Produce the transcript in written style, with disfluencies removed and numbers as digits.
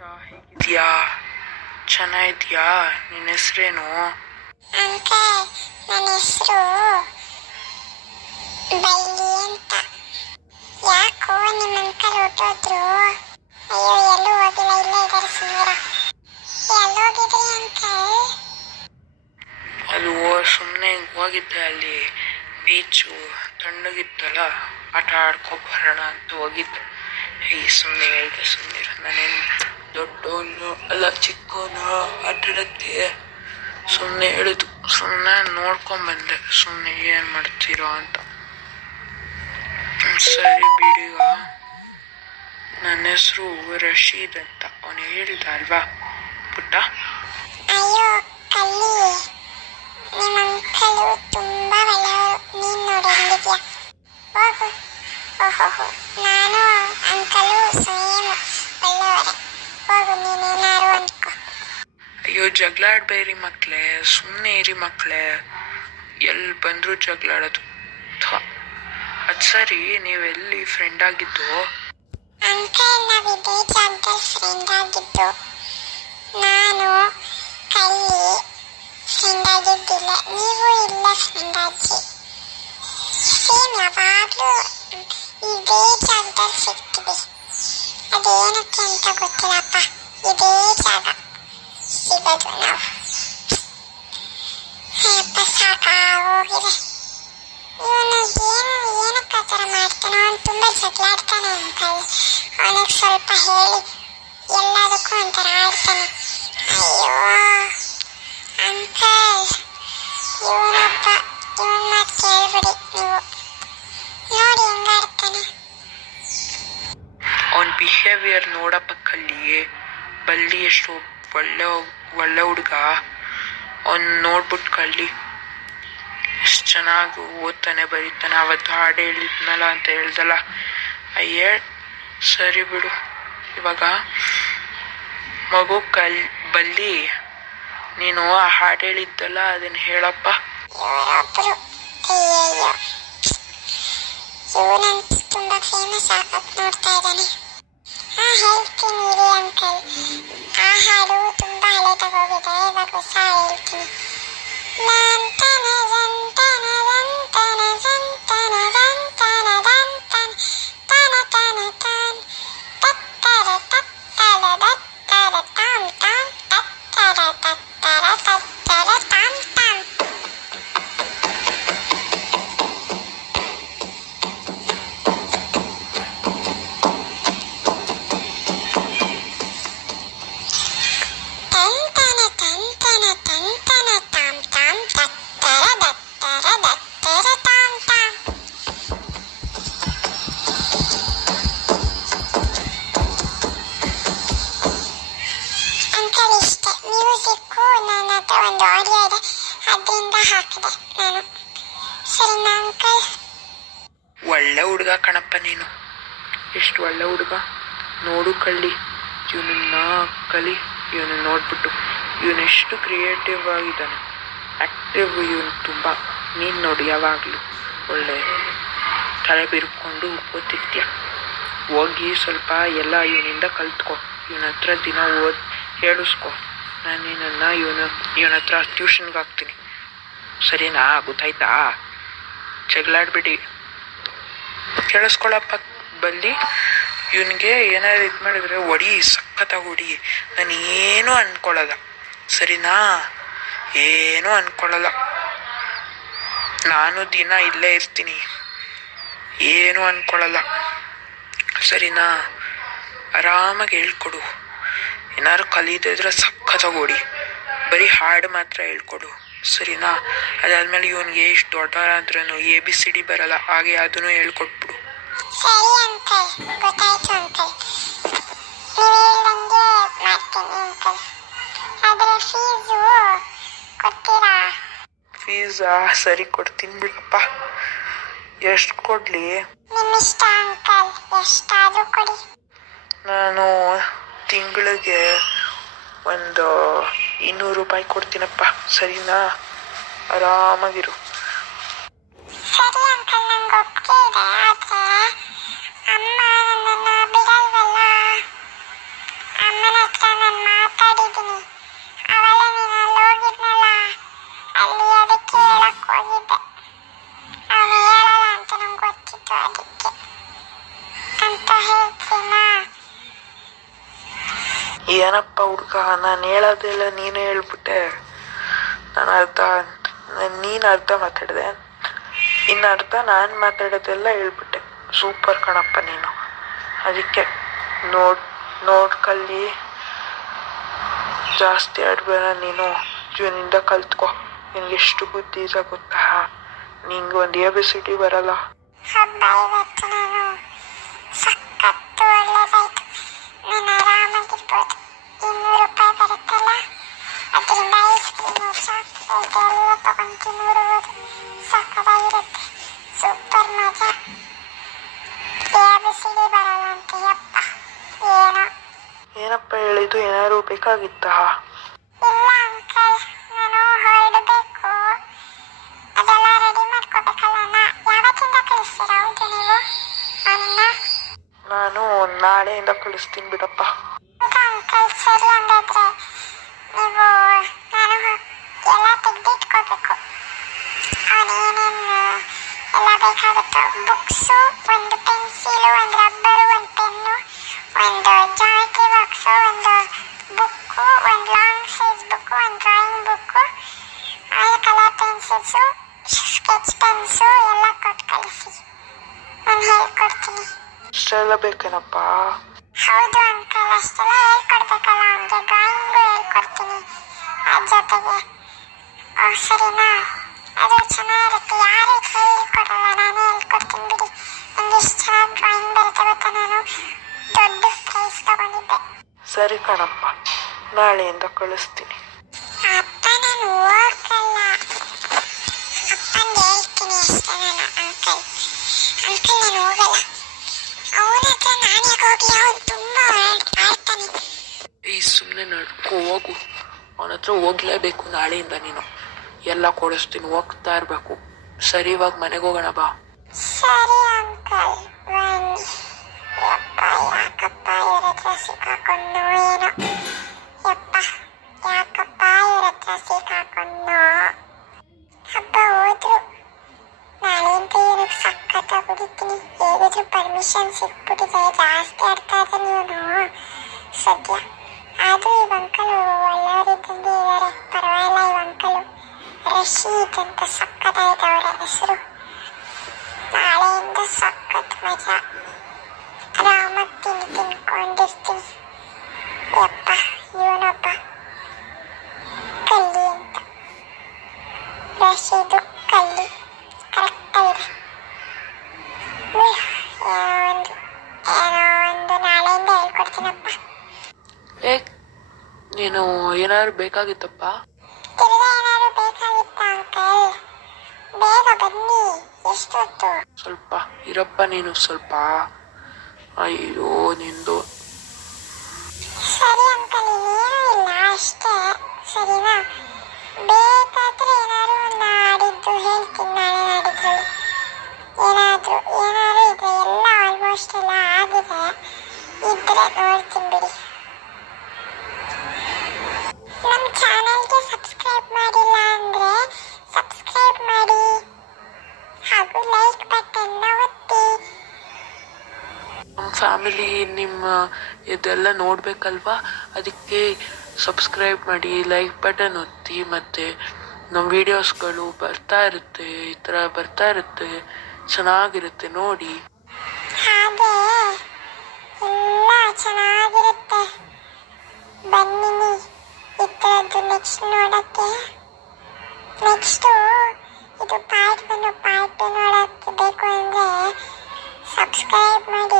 ಹೇಗಿದ್ಯಾ? ಚೆನ್ನಾಗಿದ್ಯಾ? ನಿನ್ನ ಹೆಸರೇನು? ಅಂಕಲ್, ನನ್ನ ಹೆಸರು ಬೈಲಿ ಅಂತ. ಯಾಕೋ ನಿಮ್ಮ ಅಂಕಲ್ ಹೊರಟೋದ್ರು? ಅಯ್ಯೋ, ಎಲ್ಲೂ ಹೋಗಿಲ್ಲ, ಇಲ್ಲೇ ಇದ್ದಾರೆ ಸುಮ್ಮನೆ. ಎಲ್ಲೋಗಿದ್ರಿ ಅಂಕಲ್? ಅದು ಸುಮ್ಮನೆ ಹೋಗಿದ್ದೆ, ಅಲ್ಲಿ ಬೀಚು ತಣ್ಣಗಿತ್ತಲ್ಲ, ಆಟ ಆಡ್ಕೊಬರೋಣ ಅಂತ ಹೋಗಿದ್ದೆ. ಸುಮ್ಮನೆ ಹೇಳಿದೆ, ಸುಮ್ಮನೆ ನಾನೇನು ದೊಡ್ಡವನು ಅಲ್ಲ, ಚಿಕ್ಕವನು ಆಟಾಡಕ್ಕೆ ಸುಮ್ಮನೆ ಹೇಳಿದ್ದು. ಸುಮ್ಮನೆ ನೋಡ್ಕೊಂಬಂದೆ, ಸುಮ್ಮನೆ ಏನು ಮಾಡ್ತೀರೋ ಅಂತ. ಸರಿ ಬಿಡೀಗ. ನನ್ನ ಹೆಸರು ರಶೀದ್ ಅಂತ. ಅವನು ಹೇಳಿದ ಅಲ್ವಾ ಪುಟ್ಟ? ಅಯ್ಯೋ ಕಲ್ಲಿ, ನಿಮ್ಮ ಅಂಕಲು ತುಂಬಾ ಒಳ್ಳೆಯವರು. ನೀನು ನೋಡಿ ಹೆಂಗಿದ್ಯಾ? ಹೋಗು. ಓಹೋ, ನಾನು ಅಂಕಲು ಸೇಮ್ ಒಳ್ಳೆಯವರೇ. ಹೋಗು, ನೀನೇನಾರು ಅಂದ್ಕೋ. ಅಯ್ಯೋ, ಜಗಳ ಆಡ್ಬೇರಿ ಮಕ್ಕಳೇ, ಸುಮ್ಮನೆ ಇರಿ ಮಕ್ಕಳೇ, ಎಲ್ಲಿ ಬಂದರೂ ಜಗಳಾಡೋದು. ಅದು ಸರಿ, ನೀವೆಲ್ಲಿ ಫ್ರೆಂಡ್ ಆಗಿದ್ದು? ಅಂಕಲ್, ನಾವು ಇದೇ ಜಾಗದಲ್ಲಿ ಫ್ರೆಂಡ್ ಆಗಿದ್ದು. ನಾನು ಕಲ್ಲಿ ಫ್ರೆಂಡ್ ಆಗಿದ್ದಿಲ್ಲ, ನೀವು ಇಲ್ಲ ಫ್ರೆಂಡ್ ಆಗಿ. ಸೇಮ್ ಯಾವಾಗಲೂ ಇದೇ ಜಾಗದಲ್ಲಿ ಸಿಗ್ತೀವಿ. ಅದೇನಕ್ಕೆ ಅಂತ ಗೊತ್ತಿಲ್ಲಪ್ಪ, ಇದೇ ಜಾಗ ಸಿಗೋದು ನಾವು. ಅಯ್ಯಪ್ಪ, ಸಾಕಾಗೋಗಿದೆ. ಇವನು ಏನಕ್ಕೆ ಆ ಥರ ಮಾಡ್ತಾನೆ? ಅವನು ತುಂಬ ಜಗಳಾಡ್ತಾನೆ ಅಂಕಲ್. ಅವನಿಗೆ ಸ್ವಲ್ಪ ಹೇಳಿ, ಎಲ್ಲದಕ್ಕೂ ಒಂಥರ ಆಡ್ತಾನೆ. ಅಯ್ಯೋ ಅಂಕಲ್, ಇವನ್ ಮಾತು ಕೇಳ್ಬಿಡಿ ನೀವು. ನೋಡಿ ಹೆಂಗಾಡ್ತಾನೆ. ಅವನ ಬಿಹೇವಿಯರ್ ನೋಡಪ್ಪ ಕಲ್ಲಿ. ಬಲ್ಲಿ ಎಷ್ಟು ಒಳ್ಳೆ ಹುಡುಗ. ಅವನ್ ನೋಡ್ಬಿಟ್ಟು ಕಲ್ಲಿ ಎಷ್ಟು ಚೆನ್ನಾಗಿ ಓದ್ತಾನೆ, ಬರೀತಾನೆ. ಅವತ್ತು ಹಾಡು ಹೇಳಿದ್ನಲ್ಲ ಅಂತ ಹೇಳ್ದಲ್ಲ, ಸರಿ ಬಿಡು. ಇವಾಗ ಮಗು ಬಲ್ಲಿ, ನೀನು ಆ ಹಾಡು ಹೇಳಿದ್ದಲ್ಲ, ಅದನ್ನ ಹೇಳಪ್ಪ. ಇವನಂತೂ ತುಂಬಾ ಫೇಮಸ್ ಆಗಕ್ಕೆ ನೋಡ್ತಾ ಇದ್ದಾನೆ. ಹೇಳ್ತೀನಿ ಇರಿ ಅಂಕಲ್. ಆ ಹಾಡು ತುಂಬಾ ಹಳೆದಾಗೋಗಿದೆ, ಇವಾಗ ಹೊಸ ಹೇಳ್ತೀನಿ. ಒಂದು ಆಡಿಯೋ ಇದೆ, ಅದರಿಂದ ಹಾಕಿದೆ ನಾನು. ಸರಿನಾ ಅಂಕಲ್? ಒಳ್ಳೆ ಹುಡುಗ ಕಣಪ್ಪ ನೀನು, ಎಷ್ಟು ಒಳ್ಳೆ ಹುಡುಗ. ನೋಡು ಕಳ್ಳಿ, ಇವನನ್ನ ಕಲಿ. ಇವನು ನೋಡ್ಬಿಟ್ಟು ಇವನೆಷ್ಟು ಕ್ರಿಯೇಟಿವ್ ಆಗಿದ್ದಾನೆ, ಆ್ಯಕ್ಟಿವ್ ಇವನು ತುಂಬ. ನೀನು ನೋಡಿ ಯಾವಾಗಲೂ ಒಳ್ಳೆ ತಲೆ ಬಿರ್ಕೊಂಡು ಓದ್ತಿರ್ತೀಯ. ಹೋಗಿ ಸ್ವಲ್ಪ ಎಲ್ಲ ಇವನಿಂದ ಕಲ್ತ್ಕೊ. ಇವನ ಹತ್ರ ದಿನ ಹೇಳಿಸ್ಕೊ. ನಾನು ನಿನ್ನನ್ನು ಇವನ ಹತ್ರ ಟ್ಯೂಷನ್ಗೆ ಹಾಕ್ತೀನಿ, ಸರಿನಾ? ಗೊತ್ತಾಯ್ತಾ? ಜಗಳಾಡ್ಬಿಡಿ. ಕೇಳಿಸ್ಕೊಳಪ್ಪ ಬಲ್ಲಿ. ಇವನಿಗೆ ಏನಾದ್ರು ಇದು ಮಾಡಿದ್ರೆ ಹೊಡಿ, ಸಖತ್ತಾಗಿ ಹೊಡಿ. ನಾನು ಏನೂ ಅಂದ್ಕೊಳ್ಳಲ್ಲ, ಸರಿನಾ? ಏನೂ ಅಂದ್ಕೊಳ್ಳಲ್ಲ. ನಾನು ದಿನ ಇಲ್ಲೇ ಇರ್ತೀನಿ, ಏನೂ ಅಂದ್ಕೊಳ್ಳಲ್ಲ, ಸರಿನಾ? ಆರಾಮಾಗಿ ಹೇಳ್ಕೊಡು. ಏನಾದ್ರು ಕಲಿದಿದ್ರೆ ಸಖತ್ತಾಗಿ ಹೊಡಿ. ಬರೀ ಹಾಡು ಮಾತ್ರ ಹೇಳ್ಕೊಡು, ಸರಿನಾ? ಅದಾದ್ಮೇಲೆ ಇವನಿಗೆ ಎಷ್ಟು ದೊಡ್ಡವರಾದ್ರೂ ABCD ಬರಲ್ಲ, ಹಾಗೆ ಅದನ್ನು ಹೇಳ್ಕೊಟ್ಬಿಡು. ಸರಿ ಅಂಕಲ್, ಗೊತ್ತಾಯ್ತು ಅಂಕಲ್. ನೀವು ಹೇಳ್ದಂಗೆ ಮಾಡ್ತೀನಿ ಅಂಕಲ್. ಆದರೆ ಫೀಸು ಕೊಡ್ತೀರಾ? ಫೀಸಾ? ಸರಿ, ಕೊಡ್ತೀನಿ ಬಿಡಪ್ಪ. ಎಷ್ಟು ಕೊಡಲಿ? ನಿಮ್ಮಿಷ್ಟ ಅಂಕಲ್, ಎಷ್ಟಾದರೂ ಕೊಡಿ. ನಾನು ತಿಂಗಳಿಗೆ ಒಂದು 200 ರೂಪಾಯಿ ಕೊಡ್ತೀನಪ್ಪ, ಸರಿನಾ? ಆರಾಮಾಗಿರು. ಸರಿ ಅಂಕಲ್, ನಂಗೆ ಒಪ್ಪಿಗೆ ಇದೆ. ಆದರೆ ಅಮ್ಮ ನನ್ನನ್ನು ಬಿಡಲ್ವಲ್ಲ, ಅಮ್ಮನ ಹತ್ರ ಏನಪ್ಪ ಹುಡ್ಗ, ನಾನು ಹೇಳೋದೆಲ್ಲ ನೀನೇ ಹೇಳ್ಬಿಟ್ಟೆ. ನೀನು ಅರ್ಧ ಮಾತಾಡಿದೆ, ಇನ್ನು ಅರ್ಧ ನಾನು ಮಾತಾಡೋದೆಲ್ಲ ಹೇಳ್ಬಿಟ್ಟೆ. ಸೂಪರ್ ಕಣಪ್ಪ ನೀನು. ಅದಕ್ಕೆ ನೋಡ್ಕಲ್ಲಿ, ಜಾಸ್ತಿ ಆಡ್ಬೇಡ ನೀನು. ಜೀವನಿಂದ ಕಲ್ತ್ಕೊ. ನಿನ್ಗೆ ಎಷ್ಟು ಬುದ್ಧಿ ಇದೆ ಗೊತ್ತಾ? ನಿಂಗೆ ಒಂದು ABCD ಬರಲ್ಲ. ಹಬ್ಬ ಇವತ್ತು ನಾನು ಸಖತ್ತು ಒಳ್ಳೇದಾಯ್ತು. ನಾನು ಆರಾಮಾಗಿರ್ಬೋದು. 200 ರೂಪಾಯಿ ಬರುತ್ತಲ್ಲ, ಅದರಿಂದ ಐಸ್ ಕ್ರೀಮು ಚಾಕ್ಲೇಟ್ ಎಲ್ಲ ತಗೊಂಡು ತಿನ್ಬಿಡ್ಬೋದು. ಸಖತ್ತಾಗಿರುತ್ತೆ. ಸೂಪರ್ ಮಜಾ. ABCD ಬರಲ್ಲ ಅಂತ ಯಪ್ಪ. ಏನಪ್ಪ ಹೇಳಿದ್ದು? ಏನಾದ್ರು ಬೇಕಾಗಿತ್ತಾ? ಇಲ್ಲ ಅಂಕಲ್, ನಾನು ಹೊರಡಬೇಕು. ಅದೆಲ್ಲ ರೆಡಿ ಮಾಡ್ಕೋಬೇಕಲ್ಲ. ಯಾವತ್ತಿಂದ ಕಳಿಸ್ತೀರಾ ಹೌದು ನೀವು ಅವನ್ನ? ನಾನು ನಾಳೆಯಿಂದ ಕಳಿಸ್ತೀನಿ ಬಿಡಪ್ಪ. ಹೌದಾ ಅಂಕಲ್? ಸರಿ, ಹಂಗಾದ್ರೆ ನೀವು ನಾನು ಎಲ್ಲ ತೆಗೆದಿಟ್ಕೋಬೇಕು. ಅವನೇನೇನು ಎಲ್ಲ ಬೇಕಾಗುತ್ತೋ, ಬುಕ್ಸು, ಒಂದು ಪೆನ್ಸಿಲು, ಒಂದು ರಬ್ಬರು, ಒಂದು ಪೆನ್ನು, ಒಂದು ಜಾಮೆಟ್ರಿ ಬಾಕ್ಸು, ಒಂದು ಬುಕ್ಕು, ಒಂದು ಲಾಂಗ್ ಸೈಜ್ ಬುಕ್ಕು, ಒಂದು drawing book, colour pencils, sketch pens ಎಲ್ಲ ಕೊಟ್ಟು ಕಳಿಸಿ. ನಾನು ಹೇಳ್ಕೊಡ್ತೀನಿ. ಇಷ್ಟೆಲ್ಲ ಬೇಕೇನಪ್ಪ? ಹೌದು ಅಂಕಲ್, ಅಷ್ಟೆಲ್ಲ ಹೇಳ್ಕೊಡ್ಬೇಕಲ್ಲ. ಅವನಿಗೆ ಡ್ರಾಯಿಂಗು ಹೇಳ್ಕೊಡ್ತೀನಿ ಜೊತೆಗೆ. ಸರಿನಾ? ಅದು ಚೆನ್ನಾಗಿರುತ್ತೆ. ಯಾರು ಹೇಳ್ಕೊಡಲ್ಲ, ನಾನೇ ಹೇಳ್ಕೊಡ್ತೀನಿ ಬಿಡಿ. ನನಗೆ ಎಷ್ಟು ಚೆನ್ನಾಗಿ ಡ್ರಾಯಿಂಗ್ ಬರುತ್ತೆ ಗೊತ್ತಾ? ನಾನು ದೊಡ್ಡ ಪ್ರೈಸ್ ತಗೊಂಡಿದ್ದೆ. ಸರಿ ಕಣಪ್ಪ, ನಾಳೆಯಿಂದ ಕಳಿಸ್ತೀನಿ. ಅಪ್ಪ ನಾನು ಹೋಗಲ್ಲ. ಅಪ್ಪಂಗೆ ಹೇಳ್ತೀನಿ ಅಷ್ಟೇ ನಾನು. ಅಂಕಲ್ ನಾನು ಹೋಗಲ್ಲ. ಅವನ ಹತ್ರ ನಾನು ಯಾಕೆ ಹೋಗಿ? ಅವನು ತುಂಬ ಆಡ್ತಾನೆ. ಸುಮ್ಮನೆ ನಡ್ಕೊ ಹೋಗು. ಅವನ ಹತ್ರ ಹೋಗ್ಲೇಬೇಕು ನಾಳೆಯಿಂದ ನೀನು. ಎಲ್ಲ ಕೊಡಿಸ್ತೀನಿ, ಹೋಗ್ತಾ ಇರಬೇಕು. ಸರಿ, ಇವಾಗ ಮನೆಗೆ ಹೋಗೋಣ ಬಾ. ಸರಿ ಅಂಕಲ್, ಬನ್ನಿ. ಯಪ್ಪ, ಯಾಕಪ್ಪ ಇವ್ರ ಹತ್ರ ಸಿಕ್ಕಾಕೊಂಡು ಏನೋ. ಯಪ್ಪ, ಯಾಕಪ್ಪ ಇವ್ರ ಹತ್ರ ಸಿಕ್ಕಾಕೊಂಡು. ಹಬ್ಬ ಹೋದ್ರು, ನಾಳೆಯಿಂದ ಇವ್ರಿಗೆ ಸಖತ್ತಾಗಿ ಹೊಡಿತೀನಿ. ಹೇಗಿದ್ರು ಪರ್ಮಿಷನ್ ಸಿಕ್ಬಿಟ್ಟಿದೆ. ಜಾಸ್ತಿ ಆಡ್ತಾ ಇದ್ದಾನೆ ಇವನು ಸದ್ಯ. ಆದರೂ ಈ ಅಂಕಲು ಒಳ್ಳೆಯವರಿದ್ದಂಗೆ ಇದ್ದಾರೆ. ಪರವಾಗಿಲ್ಲ. ಈ ಅಂಕಲು ರಶೀದ್ ಅಂತ ಸಖತ್ತಾಗಿದೆ ಅವರ ಹೆಸರು. ನಾಳೆಯಿಂದ ಸಖತ್ ಮಜಾ. ಆರಾಮಾಗಿ ತಿನ್ಕೊಂಡಿರ್ತೀನಿ. ಯಪ್ಪ, ಇವನೊಬ್ಬ ಕಲ್ಲಿ ಅಂತ. ರಶೀದು ಕಲ್ಲಿ ಕರೆಕ್ಟಾಗಿದೆ. ಏನೋ ಒಂದು ನಾಳೆಯಿಂದ ಹೇಳ್ಕೊಡ್ತೀನಪ್ಪ. ನೀನು ಏನಾದ್ರು ಬೇಕಾಗಿತ್ತಪ್ಪ? ತಿರ್ಗಾ ಏನಾದ್ರು ಬೇಕಾಗಿತ್ತ ಅಂಕಲ್? ಬೇಗ ಬನ್ನಿ. ಎಷ್ಟೊತ್ತು? ಸ್ವಲ್ಪ ಇರಪ್ಪ ನೀನು ಸ್ವಲ್ಪ. ಅಯ್ಯೋ ನಿಂದು. ಸರಿ ಅಂಕಲ್, ಇನ್ನೇನೂ ಇಲ್ಲ ಅಷ್ಟೇ. ಸರಿನಾ? ಬೇಕಾದ್ರೆ ಏನಾದ್ರು ನಾಡಿದ್ದು ಹೇಳ್ತೀನಿ. ನಾಳೆ ನಾಡಿದ್ರಲ್ಲಿ ಏನಾದ್ರು ಇದ್ರೆ ಎಲ್ಲ ಆಲ್ಮೋಸ್ಟ್ ಎಲ್ಲ ಆಗಿದೆ. ಇದ್ರೆ ನೋಡ್ತೀನಿ ಬಿಡಿ. ನಮ್ಮ ಚಾನಲ್ಗೆ ಸಬ್ಸ್ಕ್ರೈಬ್ ಮಾಡಿಲ್ಲ ಅಂದರೆ ಸಬ್ಸ್ಕ್ರೈಬ್ ಮಾಡಿ ಹಾಗೂ ಲೈಕ್ ಬಟನ್ ಒತ್ತಿ. ನಮ್ಮ ಫ್ಯಾಮಿಲಿ ನಿಮ್ಮ ಇದೆಲ್ಲ ನೋಡಬೇಕಲ್ವಾ, ಅದಕ್ಕೆ ಸಬ್ಸ್ಕ್ರೈಬ್ ಮಾಡಿ, ಲೈಕ್ ಬಟನ್ ಒತ್ತಿ. ಮತ್ತು ನಮ್ಮ ವೀಡಿಯೋಸ್ಗಳು ಬರ್ತಾ ಇರುತ್ತೆ, ಈ ಥರ ಬರ್ತಾ ಇರುತ್ತೆ, ಚೆನ್ನಾಗಿರುತ್ತೆ ನೋಡಿ. ಹಾಗೆ ಎಲ್ಲ ಚೆನ್ನಾಗಿರುತ್ತೆ. ಬನ್ನಿ ಈ ಥರದ್ದು ನೆಕ್ಸ್ಟ್ ನೋಡೋಕ್ಕೆ. ನೆಕ್ಸ್ಟು ಇದು ಪಾರ್ಟ್ 1 ಪಾರ್ಟ್ 2 ನೋಡೋಕ್ಕೆ ಬೇಕು ಅಂದರೆ ಸಬ್ಸ್ಕ್ರೈಬ್ ಮಾಡಿ.